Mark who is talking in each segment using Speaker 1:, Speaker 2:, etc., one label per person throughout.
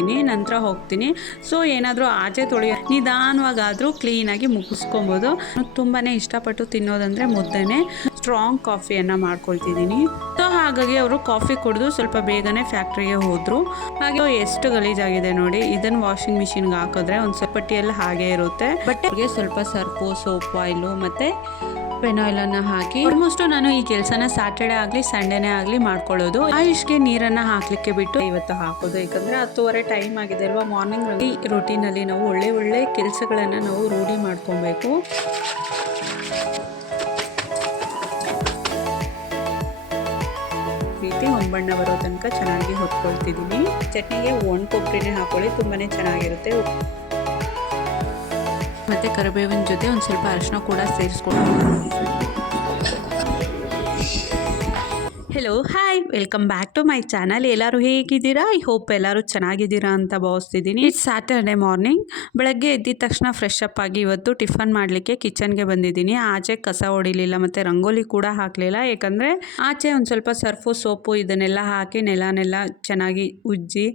Speaker 1: ನಂತರ ಹೋಗ್ತೀನಿ. ಸೊ ಏನಾದರೂ ಆಚೆ ತೊಳೆಯೋ ನಿಧಾನವಾಗಾದರೂ ಕ್ಲೀನಾಗಿ ಮುಗಿಸ್ಕೊಬೋದು. ತುಂಬಾ ಇಷ್ಟಪಟ್ಟು ತಿನ್ನೋದಂದರೆ ಮುದ್ದೆನೇ. ಸ್ಟ್ರಾಂಗ್ ಕಾಫಿಯನ್ನು ಮಾಡ್ಕೊಳ್ತಿದ್ದೀನಿ. ಸೊ ಹಾಗಾಗಿ ಅವರು ಕಾಫಿ ಕುಡಿದು ಸ್ವಲ್ಪ ಬೇಗನೆ ಫ್ಯಾಕ್ಟ್ರಿಗೆ ಹೋದರು. ಹಾಗೆ ಎಷ್ಟು ಗಲೀಜಾಗಿದೆ ನೋಡಿ ಇದನ್ನು ವಾಷಿಂಗ್ ಮಿಷಿನ್ಗೆ ಹಾಕಿದ್ರೆ ಒಂದು ಸ್ವಲ್ಪ ಪಟ್ಟಿಯಲ್ಲಿ ಹಾಗೆ ಇರುತ್ತೆ. ಬಟ್ಟೆಗೆ ಸ್ವಲ್ಪ ಸರ್ಪು ಸೋಪ್ ಆಯಿಲು ಮತ್ತು ಪೆನಾಯಿಲನ್ನು ಹಾಕಿ ಆಲ್ಮೋಸ್ಟ್ ನಾನು ಈ ಕೆಲಸನ ಸ್ಯಾಟರ್ಡೇ ಆಗಲಿ ಸಂಡೇನೇ ಆಗಲಿ ಮಾಡ್ಕೊಳ್ಳೋದು. ಆಯುಷ್ಗೆ ನೀರನ್ನು ಹಾಕ್ಲಿಕ್ಕೆ ಬಿಟ್ಟು ಇವತ್ತು ಹಾಕೋದು. ಯಾಕಂದರೆ ಹತ್ತುವರೆ ಟೈಮ್ ಆಗಿದೆ ಅಲ್ವಾ? ಮಾರ್ನಿಂಗ್ ರೊಟೀನಲ್ಲಿ ನಾವು ಒಳ್ಳೆ ಒಳ್ಳೆ ಕೆಲಸಗಳನ್ನು ನಾವು ರೂಢಿ ಮಾಡ್ಕೊಬೇಕು. ರೀತಿ ಹೊಂಬಣ್ಣ ಬರೋ ತನಕ ಚೆನ್ನಾಗಿ ಹೊತ್ಕೊಳ್ತಿದ್ದೀನಿ. ಚಟ್ನಿಗೆ ಒಣ ಕೊಬ್ಬರಿನೇ ಹಾಕೊಳ್ಳಿ ತುಂಬಾ ಚೆನ್ನಾಗಿರುತ್ತೆ. ಮತ್ತು ಕರಿಬೇವಿನ ಜೊತೆ ಒಂದು ಸ್ವಲ್ಪ ಅರಿಶಿನ ಕೂಡ ಸೇರಿಸ್ಕೊಂಡು hello hi welcome back to my channel ಎಲ್ಲರೂ ಹೇಗಿದ್ದೀರಾ? ಐ ಹೋಪ್ ಎಲ್ಲರೂ ಚೆನ್ನಾಗಿದ್ದೀರಾ ಅಂತ ಭಾವಿಸ್ತಿದ್ದೀನಿ. ಇಟ್ಸ್ ಸ್ಯಾಟರ್ಡೆ ಮಾರ್ನಿಂಗ್ ಬೆಳಗ್ಗೆ ಎದ್ದಿದ ತಕ್ಷಣ ಫ್ರೆಶ್ ಅಪ್ ಆಗಿ ಇವತ್ತು ಟಿಫನ್ ಮಾಡಲಿಕ್ಕೆ ಕಿಚನ್ಗೆ ಬಂದಿದ್ದೀನಿ. ಆಚೆ ಕಸ ಹೊಡಿಲಿಲ್ಲ ಮತ್ತು ರಂಗೋಲಿ ಕೂಡ ಹಾಕಲಿಲ್ಲ. ಯಾಕಂದರೆ ಆಚೆ ಒಂದು ಸ್ವಲ್ಪ ಸರ್ಫು, ಸೋಪು ಇದನ್ನೆಲ್ಲ ಹಾಕಿ ನೆಲನೆಲ್ಲ ಚೆನ್ನಾಗಿ ಉಜ್ಜಿ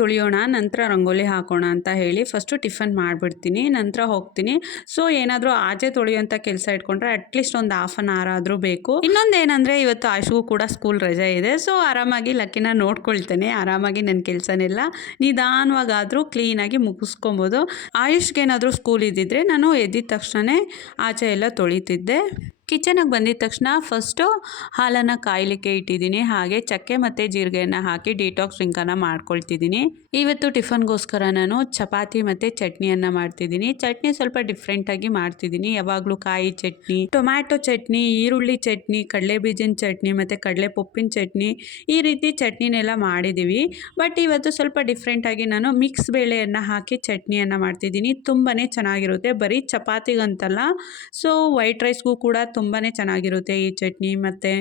Speaker 1: ತುಳಿಯೋಣ, ನಂತರ ರಂಗೋಲಿ ಹಾಕೋಣ ಅಂತ ಹೇಳಿ ಫಸ್ಟು ಟಿಫನ್ ಮಾಡಿಬಿಡ್ತೀನಿ, ನಂತರ ಹೋಗ್ತೀನಿ. ಸೊ ಏನಾದರೂ ಆಚೆ ತೊಳೆಯೋಂಥ ಕೆಲಸ ಇಟ್ಕೊಂಡ್ರೆ ಅಟ್ಲೀಸ್ಟ್ ಒಂದು ಹಾಫ್ ಆನ್ ಅವರ್ ಆದರೂ ಬೇಕು. ಇನ್ನೊಂದು ಏನಂದರೆ ಇವತ್ತು ಆಶುಗೂ ಕೂಡ ಸ್ಕೂಲ್ ರಜೆ ಇದೆ. ಸೊ ಆರಾಮಾಗಿ ಲಕ್ಕಿನ ನೋಡ್ಕೊಳ್ತೇನೆ. ಆರಾಮಾಗಿ ನನ್ನ ಕೆಲಸನೆಲ್ಲ ನಿಧಾನವಾಗಾದರೂ ಕ್ಲೀನಾಗಿ ಮುಗಿಸ್ಕೊಬೋದು. ಆಯುಷ್ಗೇನಾದರೂ ಸ್ಕೂಲ್ ಇದ್ದಿದ್ರೆ ನಾನು ಎದ್ದಿದ ತಕ್ಷಣವೇ ಆಚೆ ಎಲ್ಲ ತೊಳಿತಿದ್ದೆ. ಕಿಚನಿಗೆ ಬಂದಿದ ತಕ್ಷಣ ಫಸ್ಟು ಹಾಲನ್ನು ಕಾಯಲಿಕ್ಕೆ ಇಟ್ಟಿದ್ದೀನಿ. ಹಾಗೆ ಚಕ್ಕೆ ಮತ್ತು ಜೀರಿಗೆಯನ್ನು ಹಾಕಿ ಡಿಟಾಕ್ಸ್ ಡ್ರಿಂಕನ್ನು ಮಾಡ್ಕೊಳ್ತಿದ್ದೀನಿ. ಇವತ್ತು ಟಿಫನ್ಗೋಸ್ಕರ ನಾನು ಚಪಾತಿ ಮತ್ತು ಚಟ್ನಿಯನ್ನು ಮಾಡ್ತಿದ್ದೀನಿ. ಚಟ್ನಿ ಸ್ವಲ್ಪ ಡಿಫ್ರೆಂಟಾಗಿ ಮಾಡ್ತಿದ್ದೀನಿ. ಯಾವಾಗಲೂ ಕಾಯಿ ಚಟ್ನಿ, ಟೊಮ್ಯಾಟೊ ಚಟ್ನಿ, ಈರುಳ್ಳಿ ಚಟ್ನಿ ಕಡಲೆ ಬೀಜನ ಚಟ್ನಿ ಮತ್ತು ಕಡಲೆ ಪೊಪ್ಪಿನ ಚಟ್ನಿ ಈ ರೀತಿ ಚಟ್ನಿನೆಲ್ಲ ಮಾಡಿದ್ದೀವಿ ಬಟ್ ಇವತ್ತು ಸ್ವಲ್ಪ ಡಿಫ್ರೆಂಟಾಗಿ ನಾನು ಮಿಕ್ಸ್ ಬೇಳೆಯನ್ನು ಹಾಕಿ ಚಟ್ನಿಯನ್ನು ಮಾಡ್ತಿದ್ದೀನಿ. ತುಂಬಾ ಚೆನ್ನಾಗಿರುತ್ತೆ. ಬರೀ ಚಪಾತಿಗಂತಲ್ಲ. ಸೊ ವೈಟ್ ರೈಸ್ಗೂ ಕೂಡ ತುಂಬಾ ಚೆನ್ನಾಗಿರುತ್ತೆ ಈ ಚಟ್ನಿ ಮತ್ತು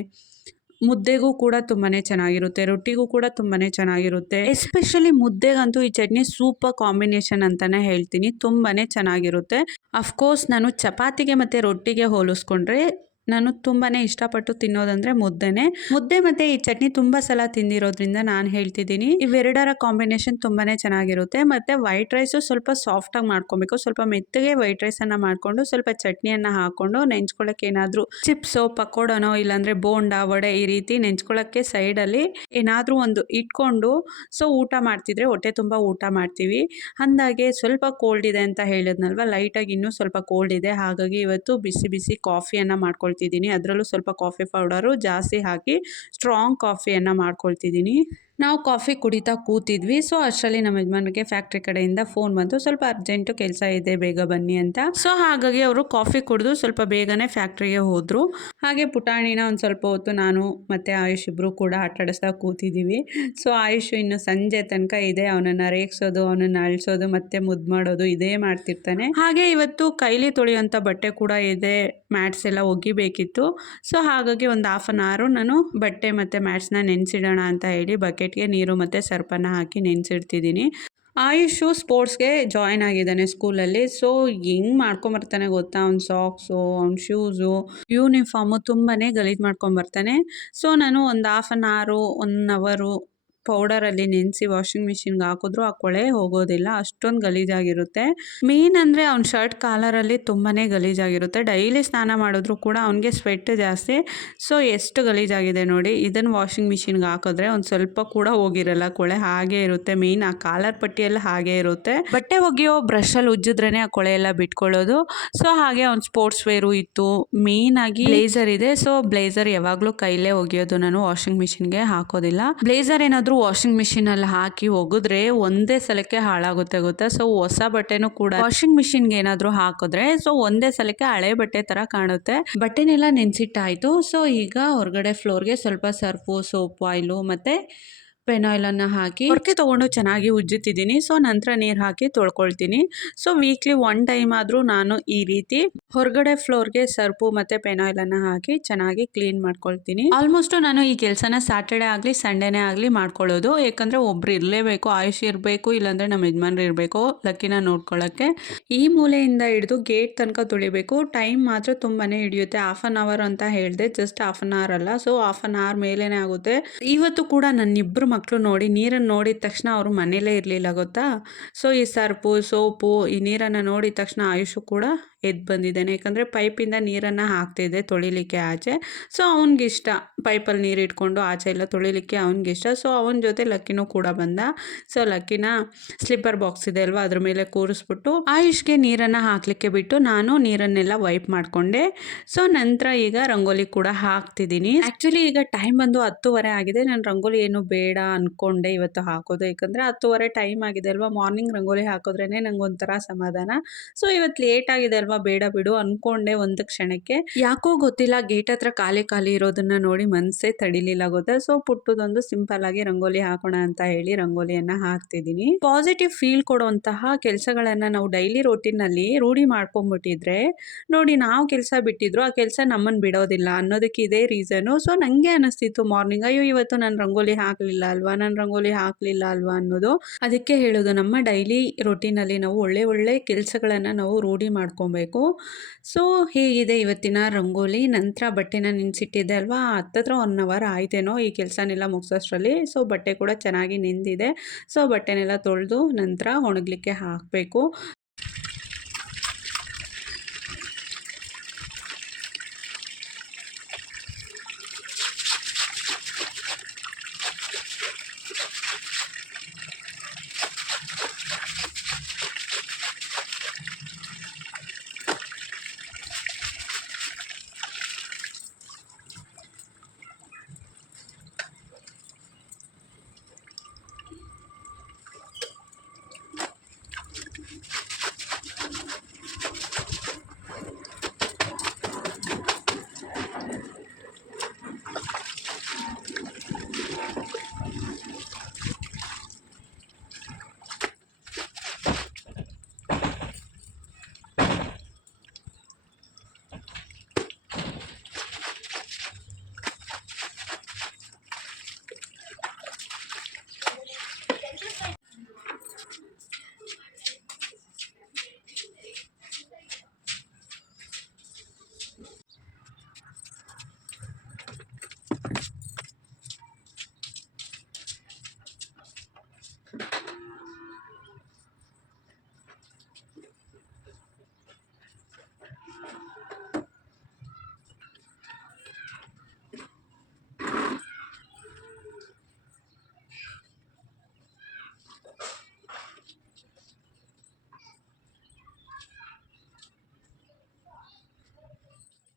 Speaker 1: ಮುದ್ದೆಗೂ ಕೂಡ ತುಂಬಾ ಚೆನ್ನಾಗಿರುತ್ತೆ, ರೊಟ್ಟಿಗೂ ಕೂಡ ತುಂಬಾ ಚೆನ್ನಾಗಿರುತ್ತೆ. ಎಸ್ಪೆಷಲಿ ಮುದ್ದೆಗಂತೂ ಈ ಚಟ್ನಿ ಸೂಪರ್ ಕಾಂಬಿನೇಷನ್ ಅಂತಲೇ ಹೇಳ್ತೀನಿ ತುಂಬಾ ಚೆನ್ನಾಗಿರುತ್ತೆ. ಅಫ್ಕೋರ್ಸ್ ನಾನು ಚಪಾತಿಗೆ ಮತ್ತು ರೊಟ್ಟಿಗೆ ಹೋಲಿಸ್ಕೊಂಡ್ರೆ ನಾನು ತುಂಬಾ ಇಷ್ಟಪಟ್ಟು ತಿನ್ನೋದಂದ್ರೆ ಮುದ್ದೆನೇ. ಮುದ್ದೆ ಮತ್ತೆ ಈ ಚಟ್ನಿ ತುಂಬ ಸಲ ತಿಂದಿರೋದ್ರಿಂದ ನಾನು ಹೇಳ್ತಿದ್ದೀನಿ. ಇವೆರಡರ ಕಾಂಬಿನೇಷನ್ ತುಂಬಾ ಚೆನ್ನಾಗಿರುತ್ತೆ. ಮತ್ತು ವೈಟ್ ರೈಸು ಸ್ವಲ್ಪ ಸಾಫ್ಟಾಗಿ ಮಾಡ್ಕೊಬೇಕು. ಸ್ವಲ್ಪ ಮೆತ್ತಗೆ ವೈಟ್ ರೈಸನ್ನು ಮಾಡಿಕೊಂಡು ಸ್ವಲ್ಪ ಚಟ್ನಿಯನ್ನು ಹಾಕ್ಕೊಂಡು ನೆಂಚ್ಕೊಳ್ಳೋಕೆ ಏನಾದರೂ ಚಿಪ್ಸೋ, ಪಕೋಡನೋ, ಇಲ್ಲಾಂದರೆ ಬೋಂಡ, ವಡೆ ಈ ರೀತಿ ನೆಂಚ್ಕೊಳ್ಳೋಕ್ಕೆ ಸೈಡಲ್ಲಿ ಏನಾದರೂ ಒಂದು ಇಟ್ಕೊಂಡು ಸೊ ಊಟ ಮಾಡ್ತಿದ್ರೆ ಹೊಟ್ಟೆ ತುಂಬ ಊಟ ಮಾಡ್ತೀವಿ. ಅಂದಾಗೆ ಸ್ವಲ್ಪ ಕೋಲ್ಡ್ ಇದೆ ಅಂತ ಹೇಳಿದ್ನಲ್ವ? ಲೈಟಾಗಿ ಇನ್ನೂ ಸ್ವಲ್ಪ ಕೋಲ್ಡ್ ಇದೆ. ಹಾಗಾಗಿ ಇವತ್ತು ಬಿಸಿ ಬಿಸಿ ಕಾಫಿಯನ್ನು ಮಾಡ್ಕೊಳ್ತಿದ್ದೀನಿ. ಅದರಲ್ಲೂ ಸ್ವಲ್ಪ ಕಾಫಿ ಪೌಡರು ಜಾಸ್ತಿ ಹಾಕಿ ಸ್ಟ್ರಾಂಗ್ ಕಾಫಿಯನ್ನು ಮಾಡ್ಕೊಳ್ತಿದ್ದೀನಿ. ನಾವು ಕಾಫಿ ಕುಡಿತಾ ಕೂತಿದ್ವಿ. ಸೊ ಅಷ್ಟರಲ್ಲಿ ನಮ್ಮ ಯಜಮಾನಿಗೆ ಫ್ಯಾಕ್ಟ್ರಿ ಕಡೆಯಿಂದ ಫೋನ್ ಬಂತು. ಸ್ವಲ್ಪ ಅರ್ಜೆಂಟು ಕೆಲಸ ಇದೆ, ಬೇಗ ಬನ್ನಿ ಅಂತ. ಸೊ ಹಾಗಾಗಿ ಅವರು ಕಾಫಿ ಕುಡಿದು ಸ್ವಲ್ಪ ಬೇಗನೆ ಫ್ಯಾಕ್ಟ್ರಿಗೆ ಹೋದರು. ಹಾಗೆ ಪುಟಾಣಿನ ಒಂದು ಸ್ವಲ್ಪ ಹೊತ್ತು ನಾನು ಮತ್ತು ಆಯುಷ್ ಇಬ್ಬರು ಕೂಡ ಆಟಾಡಿಸ್ತಾ ಕೂತಿದ್ದೀವಿ ಸೊ ಆಯುಷ್ ಇನ್ನು ಸಂಜೆ ತನಕ ಇದೆ. ಅವನನ್ನು ರೇಗಿಸೋದು, ಅವನನ್ನು ಅಳಿಸೋದು, ಮತ್ತೆ ಮುದ್ದು ಮಾಡೋದು ಇದೇ ಮಾಡ್ತಿರ್ತಾನೆ. ಹಾಗೆ ಇವತ್ತು ಕೈಲಿ ತೊಳೆಯುವಂಥ ಬಟ್ಟೆ ಕೂಡ ಇದೆ. ಮ್ಯಾಟ್ಸ್ ಎಲ್ಲ ಒಗಿಬೇಕಿತ್ತು. ಸೊ ಹಾಗಾಗಿ ಒಂದು ಹಾಫ್ ಆನ್ ಅವರು ನಾನು ಬಟ್ಟೆ ಮತ್ತು ಮ್ಯಾಟ್ಸ್ನ ನೆನೆಸಿಡೋಣ ಅಂತ ಹೇಳಿ ಬಕೆಟ್ಗೆ ನೀರು ಮತ್ತು ಸರ್ಪನ್ನ ಹಾಕಿ ನೆನೆಸಿಡ್ತಿದ್ದೀನಿ. ಆಯುಷು ಸ್ಪೋರ್ಟ್ಸ್ಗೆ ಜಾಯ್ನ್ ಆಗಿದ್ದಾನೆ ಸ್ಕೂಲಲ್ಲಿ. ಸೊ, ಹೆಂಗೆ ಮಾಡ್ಕೊಂಬರ್ತಾನೆ ಗೊತ್ತಾ? ಅವ್ನ ಸಾಕ್ಸು, ಅವ್ನ ಶೂಸು, ಯೂನಿಫಾರ್ಮು ತುಂಬಾ ಗಲೀಜು ಮಾಡ್ಕೊಂಬರ್ತಾನೆ. ಸೊ, ನಾನು ಒಂದು ಹಾಫ್ ಆನ್ ಅವರು ಒನ್ ಅವರು ಪೌಡರಲ್ಲಿ ನೆನೆಸಿ ವಾಷಿಂಗ್ ಮಿಷಿನ್ಗೆ ಹಾಕಿದ್ರು ಆ ಕೊಳೆ ಹೋಗೋದಿಲ್ಲ, ಅಷ್ಟೊಂದು ಗಲೀಜಾಗಿರುತ್ತೆ. ಮೇನ್ ಅಂದರೆ ಅವ್ನ ಶರ್ಟ್ ಕಾಲರಲ್ಲಿ ತುಂಬಾ ಗಲೀಜಾಗಿರುತ್ತೆ. ಡೈಲಿ ಸ್ನಾನ ಮಾಡಿದ್ರು ಕೂಡ ಅವನಿಗೆ ಸ್ವೆಟ್ ಜಾಸ್ತಿ. ಸೊ ಎಷ್ಟು ಗಲೀಜಾಗಿದೆ ನೋಡಿ, ಇದನ್ನು ವಾಷಿಂಗ್ ಮಿಷಿನ್ಗೆ ಹಾಕಿದ್ರೆ ಒಂದು ಸ್ವಲ್ಪ ಕೂಡ ಹೋಗಿರಲ್ಲ ಕೊಳೆ, ಹಾಗೆ ಇರುತ್ತೆ. ಮೇನ್ ಆ ಕಾಲರ್ ಪಟ್ಟಿಯಲ್ಲಿ ಹಾಗೆ ಇರುತ್ತೆ. ಬಟ್ಟೆ ಒಗೆಯೋ ಬ್ರಷಲ್ಲಿ ಉಜ್ಜಿದ್ರೇ ಆ ಕೊಳೆ ಎಲ್ಲ ಬಿಟ್ಕೊಳ್ಳೋದು. ಸೊ ಹಾಗೆ ಅವ್ನು ಸ್ಪೋರ್ಟ್ಸ್ ವೇರು ಇತ್ತು. ಮೇನ್ ಆಗಿ ಬ್ಲೇಸರ್ ಇದೆ. ಸೊ ಬ್ಲೇಸರ್ ಯಾವಾಗಲೂ ಕೈಲೇ ಒಗೆಯೋದು ನಾನು ವಾಷಿಂಗ್ ಮಿಷಿನ್ಗೆ ಹಾಕೋದಿಲ್ಲ. ಬ್ಲೇಸರ್ ಏನಾದರೂ ವಾಷಿಂಗ್ ಮಿಷಿನಲ್ಲಿ ಹಾಕಿ ಒಗೆದ್ರೆ ಒಂದೇ ಸಲಕ್ಕೆ ಹಾಳಾಗುತ್ತೆ ಗೊತ್ತಾ? ಸೊ ಹೊಸ ಬಟ್ಟೆನೂ ಕೂಡ ವಾಷಿಂಗ್ ಮಿಷಿನ್ಗೆ ಏನಾದರೂ ಹಾಕಿದ್ರೆ ಸೊ ಒಂದೇ ಸಲಕ್ಕೆ ಹಳೆ ಬಟ್ಟೆ ಥರ ಕಾಣುತ್ತೆ. ಬಟ್ಟೆನೆಲ್ಲ ನೆನೆಸಿಟ್ಟಾಯಿತು. ಸೊ ಈಗ ಹೊರಗಡೆ ಫ್ಲೋರ್ಗೆ ಸ್ವಲ್ಪ ಸರ್ಫು ಸೋಪ್ ಆಯಿಲು ಮತ್ತು ಪೆನಾಯಿಲನ್ನು ಹಾಕಿ ಹೊರಕೆ ತೊಗೊಂಡು ಚೆನ್ನಾಗಿ ಉಜ್ಜುತ್ತಿದ್ದೀನಿ. ಸೊ ನಂತರ ನೀರು ಹಾಕಿ ತೊಳ್ಕೊಳ್ತೀನಿ. ಸೊ ವೀಕ್ಲಿ ಒನ್ ಟೈಮ್ ಆದರೂ ನಾನು ಈ ರೀತಿ ಹೊರಗಡೆ ಫ್ಲೋರ್ಗೆ ಸರ್ಪು ಮತ್ತು ಪೆನಾಯಿಲನ್ನು ಹಾಕಿ ಚೆನ್ನಾಗಿ ಕ್ಲೀನ್ ಮಾಡ್ಕೊಳ್ತೀನಿ. ಆಲ್ಮೋಸ್ಟು ನಾನು ಈ ಕೆಲಸನ ಸ್ಯಾಟರ್ಡೇ ಆಗಲಿ ಸಂಡೇನೇ ಆಗಲಿ ಮಾಡ್ಕೊಳ್ಳೋದು. ಯಾಕಂದರೆ ಒಬ್ರು ಇರಲೇಬೇಕು ಆಯುಷ್ ಇರಬೇಕು ಇಲ್ಲಾಂದರೆ ನಮ್ಮ ಯಜಮಾನ್ರು ಇರಬೇಕು ಲಕ್ಕಿನ ನೋಡ್ಕೊಳ್ಳೋಕ್ಕೆ ಈ ಮೂಲೆಯಿಂದ ಹಿಡಿದು ಗೇಟ್ ತನಕ ತುಳಿಬೇಕು. ಟೈಮ್ ಮಾತ್ರ ತುಂಬಾ ಹಿಡಿಯುತ್ತೆ. ಹಾಫ್ ಆನ್ ಅವರ್ ಅಂತ ಹೇಳಿದೆ. ಜಸ್ಟ್ ಹಾಫ್ ಆನ್ ಅವರ್ ಅಲ್ಲ. ಸೊ ಹಾಫ್ ಆನ್ ಅವರ್ ಮೇಲೇನೆ ಆಗುತ್ತೆ. ಇವತ್ತು ಕೂಡ ನನ್ನಿಬ್ಬರು ಮಕ್ಕಳು ನೋಡಿ, ನೀರನ್ನು ನೋಡಿದ ತಕ್ಷಣ ಅವರು ಮನೇಲೇ ಇರಲಿಲ್ಲ, ಗೊತ್ತಾ? ಸೊ ಈ ಸರ್ಪು, ಸೋಪು, ಈ ನೀರನ್ನು ನೋಡಿದ ತಕ್ಷಣ ಆಯುಷು ಕೂಡ ಎದ್ದು ಬಂದಿದ್ದಾನೆ. ಯಾಕಂದರೆ ಪೈಪಿಂದ ನೀರನ್ನು ಹಾಕ್ತಿದ್ದೆ ತೊಳಿಲಿಕ್ಕೆ ಆಚೆ. ಸೊ ಅವನಿಗಿಷ್ಟ. ಪೈಪಲ್ಲಿ ನೀರು ಇಟ್ಕೊಂಡು ಆಚೆ ಎಲ್ಲ ತೊಳಿಲಿಕ್ಕೆ ಅವನಿಗಿಷ್ಟ. ಸೊ ಅವನ ಜೊತೆ ಲಕ್ಕಿನೂ ಕೂಡ ಬಂದ. ಸೊ ಲಕ್ಕಿನ ಸ್ಲಿಪ್ಪರ್ ಬಾಕ್ಸ್ ಇದೆ ಅಲ್ವಾ? ಅದ್ರ ಮೇಲೆ ಕೂರಿಸ್ಬಿಟ್ಟು ಆಯುಷ್ಗೆ ನೀರನ್ನು ಹಾಕಲಿಕ್ಕೆ ಬಿಟ್ಟು ನಾನು ನೀರನ್ನೆಲ್ಲ ವೈಪ್ ಮಾಡಿಕೊಂಡೆ. ಸೊ ನಂತರ ಈಗ ರಂಗೋಲಿ ಕೂಡ ಹಾಕ್ತಿದ್ದೀನಿ. ಆ್ಯಕ್ಚುಲಿ ಈಗ ಟೈಮ್ ಬಂದು ಹತ್ತುವರೆ ಆಗಿದೆ. ನಾನು ರಂಗೋಲಿ ಏನು ಬೇಡ ಅಂದ್ಕೊಂಡೆ ಇವತ್ತು ಹಾಕೋದು. ಯಾಕಂದರೆ ಹತ್ತುವರೆ ಟೈಮ್ ಆಗಿದೆ ಅಲ್ವಾ? ಮಾರ್ನಿಂಗ್ ರಂಗೋಲಿ ಹಾಕಿದ್ರೇ ನಂಗೆ ಒಂಥರ ಸಮಾಧಾನ. ಸೊ ಇವತ್ತು ಲೇಟ್ ಆಗಿದೆ ಅಲ್ವಾ? ಬೇಡ ಬಿಡು ಅನ್ಕೊಂಡೆ ಒಂದು ಕ್ಷಣಕ್ಕೆ. ಯಾಕೋ ಗೊತ್ತಿಲ್ಲ, ಗೇಟ್ ಹತ್ರ ಖಾಲಿ ಖಾಲಿ ಇರೋದನ್ನ ನೋಡಿ ಮನಸ್ಸೇ ತಡಿಲಿಲ್ಲ ಗೊತ್ತಾ? ಸೊ ಪುಟ್ಟದೊಂದು ಸಿಂಪಲ್ ಆಗಿ ರಂಗೋಲಿ ಹಾಕೋಣ ಅಂತ ಹೇಳಿ ರಂಗೋಲಿಯನ್ನ ಹಾಕ್ತಿದ್ದೀನಿ. ಪಾಸಿಟಿವ್ ಫೀಲ್ ಕೊಡುವಂತಹ ಕೆಲಸಗಳನ್ನ ನಾವು ಡೈಲಿ ನಲ್ಲಿ ರೂಢಿ ಮಾಡ್ಕೊಂಡ್ಬಿಟ್ಟಿದ್ರೆ, ನೋಡಿ ನಾವು ಕೆಲಸ ಬಿಟ್ಟಿದ್ರು ಆ ಕೆಲಸ ನಮ್ಮನ್ನು ಬಿಡೋದಿಲ್ಲ ಅನ್ನೋದಕ್ಕೆ ಇದೇ ರೀಸನ್ ಸೊ ನನಗೆ ಅನಿಸ್ತಿತ್ತು ಮಾರ್ನಿಂಗ್ ಅಯ್ಯೋ, ಇವತ್ತು ನಾನು ರಂಗೋಲಿ ಹಾಕ್ಲಿಲ್ಲ ಅಲ್ವಾ? ನಾನು ರಂಗೋಲಿ ಹಾಕ್ಲಿಲ್ಲ ಅಲ್ವಾ? ಅನ್ನೋದು. ಅದಕ್ಕೆ ಹೇಳೋದು, ನಮ್ಮ ಡೈಲಿ ರೊಟೀನಲ್ಲಿ ನಾವು ಒಳ್ಳೆ ಒಳ್ಳೆ ಕೆಲಸಗಳನ್ನು ನಾವು ರೂಢಿ ಮಾಡ್ಕೊಬೇಕು ಸೊ ಹೀಗಿದೆ ಇವತ್ತಿನ ರಂಗೋಲಿ. ನಂತರ ಬಟ್ಟೆನ ನೆನೆಸಿಟ್ಟಿದ್ದೆ ಅಲ್ವಾ? ಹತ್ತತ್ರ ಒನ್ ಅವರ್ ಆಯ್ತೇನೋ ಈ ಕೆಲಸನೆಲ್ಲ ಮುಗಿಸೋಷ್ಟರಲ್ಲಿ. ಸೊ ಬಟ್ಟೆ ಕೂಡ ಚೆನ್ನಾಗಿ ನೆಂದಿದೆ. ಸೊ ಬಟ್ಟೆನೆಲ್ಲ ತೊಳೆದು ನಂತರ ಒಣಗಲಿಕ್ಕೆ ಹಾಕಬೇಕು.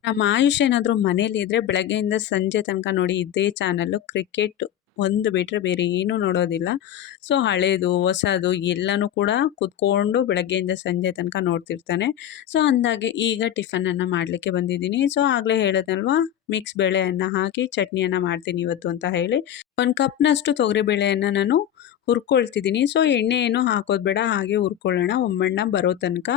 Speaker 1: ನಮ್ಮ ಆಯುಷ್ ಏನಾದರೂ ಮನೇಲಿದ್ದರೆ ಬೆಳಗ್ಗೆಯಿಂದ ಸಂಜೆ ತನಕ ನೋಡಿ ಇದೇ ಚಾನಲ್ಲು ಕ್ರಿಕೆಟ್ ಒಂದು ಬಿಟ್ಟರೆ ಬೇರೆ ಏನೂ ನೋಡೋದಿಲ್ಲ. ಸೊ ಹಳೇದು, ಹೊಸದು ಎಲ್ಲನೂ ಕೂಡ ಕುತ್ಕೊಂಡು ಬೆಳಗ್ಗೆಯಿಂದ ಸಂಜೆ ತನಕ ನೋಡ್ತಿರ್ತಾನೆ. ಸೊ ಅಂದಾಗೆ ಈಗ ಟಿಫನನ್ನು ಮಾಡಲಿಕ್ಕೆ ಬಂದಿದ್ದೀನಿ. ಸೊ ಆಗಲೇ ಹೇಳೋದಲ್ವಾ ಮಿಕ್ಸ್ ಬೇಳೆಯನ್ನು ಹಾಕಿ ಚಟ್ನಿಯನ್ನು ಮಾಡ್ತೀನಿ ಇವತ್ತು ಅಂತ ಹೇಳಿ. ಒಂದು ಕಪ್ನಷ್ಟು ತೊಗರಿಬೇಳೆಯನ್ನು ನಾನು ಹುರ್ಕೊಳ್ತಿದ್ದೀನಿ. ಸೊ ಎಣ್ಣೆ ಏನು ಹಾಕೋದು ಬೇಡ, ಹಾಗೆ ಹುರ್ಕೊಳ್ಳೋಣ. ಒಮ್ಮಣ್ಣ ಬರೋ ತನಕ.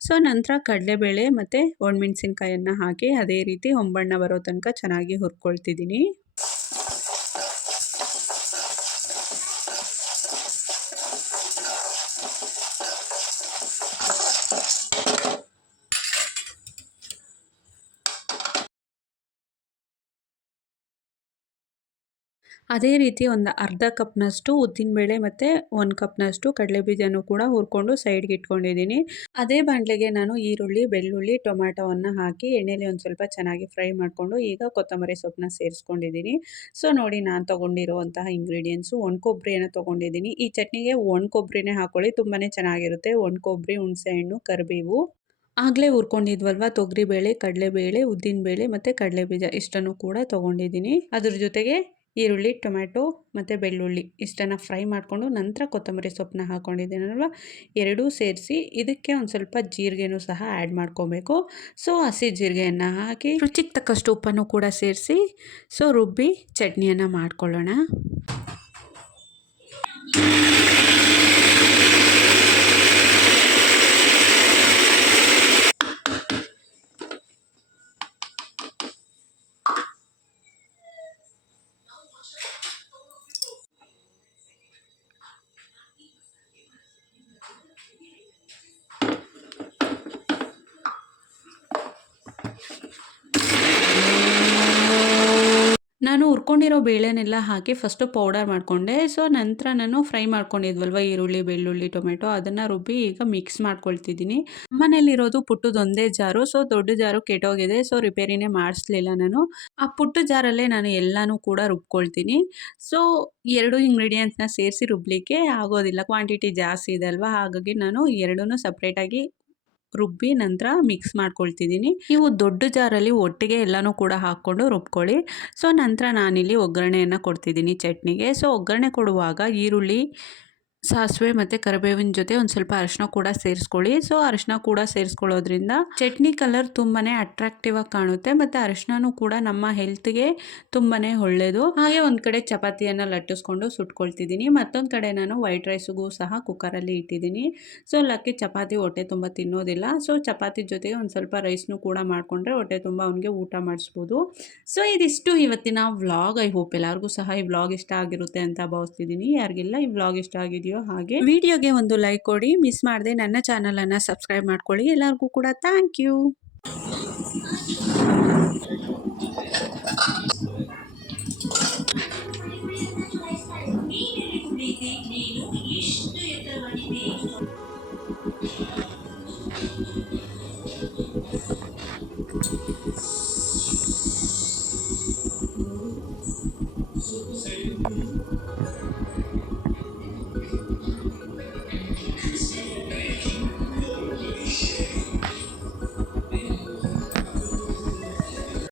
Speaker 1: ಸೊ, ನಂತರ ಕಡಲೆಬೇಳೆ ಮತ್ತು ಒಣಮೆಣ್ಸಿನ್ಕಾಯನ್ನು ಹಾಕಿ, ಅದೇ ರೀತಿ ಒಂಬಣ್ಣ ಬರೋ ತನಕ ಚೆನ್ನಾಗಿ ಹುರ್ಕೊಳ್ತಿದ್ದೀನಿ. ಅದೇ ರೀತಿ ಒಂದು ಅರ್ಧ ಕಪ್ನಷ್ಟು ಉದ್ದಿನಬೇಳೆ ಮತ್ತು ಒಂದು ಕಪ್ನಷ್ಟು ಕಡಲೆಬೀಜನೂ ಕೂಡ ಹುರ್ಕೊಂಡು ಸೈಡ್ಗೆ ಇಟ್ಕೊಂಡಿದ್ದೀನಿ. ಅದೇ ಬಾಣಲೆಗೆ ನಾನು ಈರುಳ್ಳಿ, ಬೆಳ್ಳುಳ್ಳಿ ಟೊಮ್ಯಾಟೊವನ್ನು ಹಾಕಿ ಎಣ್ಣೆಲಿ ಒಂದು ಸ್ವಲ್ಪ ಚೆನ್ನಾಗಿ ಫ್ರೈ ಮಾಡಿಕೊಂಡು ಈಗ ಕೊತ್ತಂಬರಿ ಸೊಪ್ಪನ್ನ ಸೇರಿಸ್ಕೊಂಡಿದ್ದೀನಿ. ಸೊ ನೋಡಿ ನಾನು ತೊಗೊಂಡಿರುವಂತಹ ಇಂಗ್ರೀಡಿಯೆಂಟ್ಸು ಒಣ ಕೊಬ್ಬರಿಯನ್ನು ತೊಗೊಂಡಿದ್ದೀನಿ. ಈ ಚಟ್ನಿಗೆ ಒಣ ಕೊಬ್ಬರಿನೇ ಹಾಕೊಳ್ಳಿ ತುಂಬಾ ಚೆನ್ನಾಗಿರುತ್ತೆ. ಒಣ ಕೊಬ್ಬರಿ ಹುಣಸೆಹಣ್ಣು ಕರಿಬೇವು. ಆಗಲೇ ಹುರ್ಕೊಂಡಿದ್ವಲ್ವ? ತೊಗರಿಬೇಳೆ, ಕಡಲೆಬೇಳೆ ಉದ್ದಿನಬೇಳೆ ಮತ್ತು ಕಡಲೆಬೀಜ ಇಷ್ಟನ್ನು ಕೂಡ ತೊಗೊಂಡಿದ್ದೀನಿ. ಅದ್ರ ಜೊತೆಗೆ ಈರುಳ್ಳಿ, ಟೊಮ್ಯಾಟೊ ಮತ್ತು ಬೆಳ್ಳುಳ್ಳಿ ಇಷ್ಟನ್ನು ಫ್ರೈ ಮಾಡಿಕೊಂಡು ನಂತರ ಕೊತ್ತಂಬರಿ ಸೊಪ್ಪನ್ನ ಹಾಕ್ಕೊಂಡಿದ್ದೀನಲ್ವ ಎರಡೂ ಸೇರಿಸಿ ಇದಕ್ಕೆ ಒಂದು ಸ್ವಲ್ಪ ಜೀರಿಗೆನೂ ಸಹ ಆ್ಯಡ್ ಮಾಡ್ಕೊಬೇಕು. ಸೊ ಹಸಿ ಜೀರಿಗೆಯನ್ನು ಹಾಕಿ ರುಚಿಗೆ ತಕ್ಕಷ್ಟು ಉಪ್ಪನ್ನು ಕೂಡ ಸೇರಿಸಿ ಸೊ ರುಬ್ಬಿ ಚಟ್ನಿಯನ್ನು ಮಾಡ್ಕೊಳ್ಳೋಣ. ನಾನು ಹುರ್ಕೊಂಡಿರೋ ಬೇಳೆನೆಲ್ಲ ಹಾಕಿ ಫಸ್ಟು ಪೌಡರ್ ಮಾಡಿಕೊಂಡೆ. ಸೊ ನಂತರ ನಾನು ಫ್ರೈ ಮಾಡ್ಕೊಂಡಿದ್ವಲ್ವ? ಈರುಳ್ಳಿ, ಬೆಳ್ಳುಳ್ಳಿ ಟೊಮೆಟೊ ಅದನ್ನು ರುಬ್ಬಿ ಈಗ ಮಿಕ್ಸ್ ಮಾಡ್ಕೊಳ್ತಿದ್ದೀನಿ. ಮನೇಲಿರೋದು ಪುಟ್ಟದೊಂದೇ ಜಾರು. ಸೊ ದೊಡ್ಡ ಜಾರು ಕೆಟ್ಟೋಗಿದೆ. ಸೊ ರಿಪೇರಿನೇ ಮಾಡಿಸ್ಲಿಲ್ಲ ನಾನು. ಆ ಪುಟ್ಟ ಜಾರಲ್ಲೇ ನಾನು ಎಲ್ಲನೂ ಕೂಡ ರುಬ್ಕೊಳ್ತೀನಿ. ಸೊ ಎರಡು ಇಂಗ್ರೀಡಿಯೆಂಟ್ಸ್ನ ಸೇರಿಸಿ ರುಬ್ಲಿಕ್ಕೆ ಆಗೋದಿಲ್ಲ. ಕ್ವಾಂಟಿಟಿ ಜಾಸ್ತಿ ಇದೆ ಅಲ್ವಾ? ಹಾಗಾಗಿ ನಾನು ಎರಡೂ ಸಪ್ರೇಟಾಗಿ ರುಬ್ಬಿ ನಂತರ ಮಿಕ್ಸ್ ಮಾಡ್ಕೊಳ್ತಿದ್ದೀನಿ. ನೀವು ದೊಡ್ಡ ಜಾರಲ್ಲಿ ಒಟ್ಟಿಗೆ ಎಲ್ಲನೂ ಕೂಡ ಹಾಕ್ಕೊಂಡು ರುಬ್ಕೊಳ್ಳಿ. ಸೊ, ನಂತರ ನಾನಿಲ್ಲಿ ಒಗ್ಗರಣೆಯನ್ನು ಕೊಡ್ತಿದ್ದೀನಿ ಚಟ್ನಿಗೆ. ಸೊ, ಒಗ್ಗರಣೆ ಕೊಡುವಾಗ ಈರುಳ್ಳಿ ಸಾಸಿವೆ ಮತ್ತು ಕರಿಬೇವಿನ ಜೊತೆ ಒಂದು ಸ್ವಲ್ಪ ಅರಶಿನ ಕೂಡ ಸೇರಿಸ್ಕೊಳ್ಳಿ. ಸೊ ಅರಶಿನ ಕೂಡ ಸೇರಿಸ್ಕೊಳ್ಳೋದ್ರಿಂದ ಚಟ್ನಿ ಕಲರ್ ತುಂಬಾ ಅಟ್ರಾಕ್ಟಿವ್ ಆಗಿ ಕಾಣುತ್ತೆ ಮತ್ತು ಅರಿಶಿನೂ ಕೂಡ ನಮ್ಮ ಹೆಲ್ತ್ಗೆ ತುಂಬಾ ಒಳ್ಳೆಯದು ಹಾಗೆ ಒಂದು ಕಡೆ ಚಪಾತಿಯನ್ನು ಲಟ್ಟಿಸ್ಕೊಂಡು ಸುಟ್ಕೊಳ್ತಿದ್ದೀನಿ. ಮತ್ತೊಂದು ಕಡೆ ನಾನು ವೈಟ್ ರೈಸ್ಗೂ ಸಹ ಕುಕ್ಕರಲ್ಲಿ ಇಟ್ಟಿದ್ದೀನಿ. ಸೊ ಲಕ್ಕಿ ಚಪಾತಿ ಹೊಟ್ಟೆ ತುಂಬ ತಿನ್ನೋದಿಲ್ಲ. ಸೊ ಚಪಾತಿ ಜೊತೆಗೆ ಒಂದು ಸ್ವಲ್ಪ ರೈಸ್ನು ಕೂಡ ಮಾಡಿಕೊಂಡ್ರೆ ಹೊಟ್ಟೆ ತುಂಬ ಅವನಿಗೆ ಊಟ ಮಾಡಿಸ್ಬೋದು. ಸೊ ಇದಿಷ್ಟು ಇವತ್ತಿನ ವ್ಲಾಗ್ ಐ ಹೋಪ್ ಎಲ್ಲರಿಗೂ ಸಹ ಈ ವ್ಲಾಗ್ ಇಷ್ಟ ಆಗಿರುತ್ತೆ ಅಂತ ಭಾವಿಸ್ತಿದ್ದೀನಿ. ಯಾರಿಗೆಲ್ಲ ಈ ವ್ಲಾಗ್ ಇಷ್ಟ ಆಗಿದೆಯೋ ಹಾಗೆ. ವಿಡಿಯೋಗೆ ಒಂದು ಲೈಕ್ ಕೊಡಿ ಮಿಸ್ ಮಾಡದೆ ನನ್ನ ಚಾನಲನ್ನು ಸಬ್ಸ್ಕ್ರೈಬ್ ಮಾಡ್ಕೊಳ್ಳಿ. ಎಲ್ಲರಿಗೂ ಕೂಡ ಥ್ಯಾಂಕ್ ಯು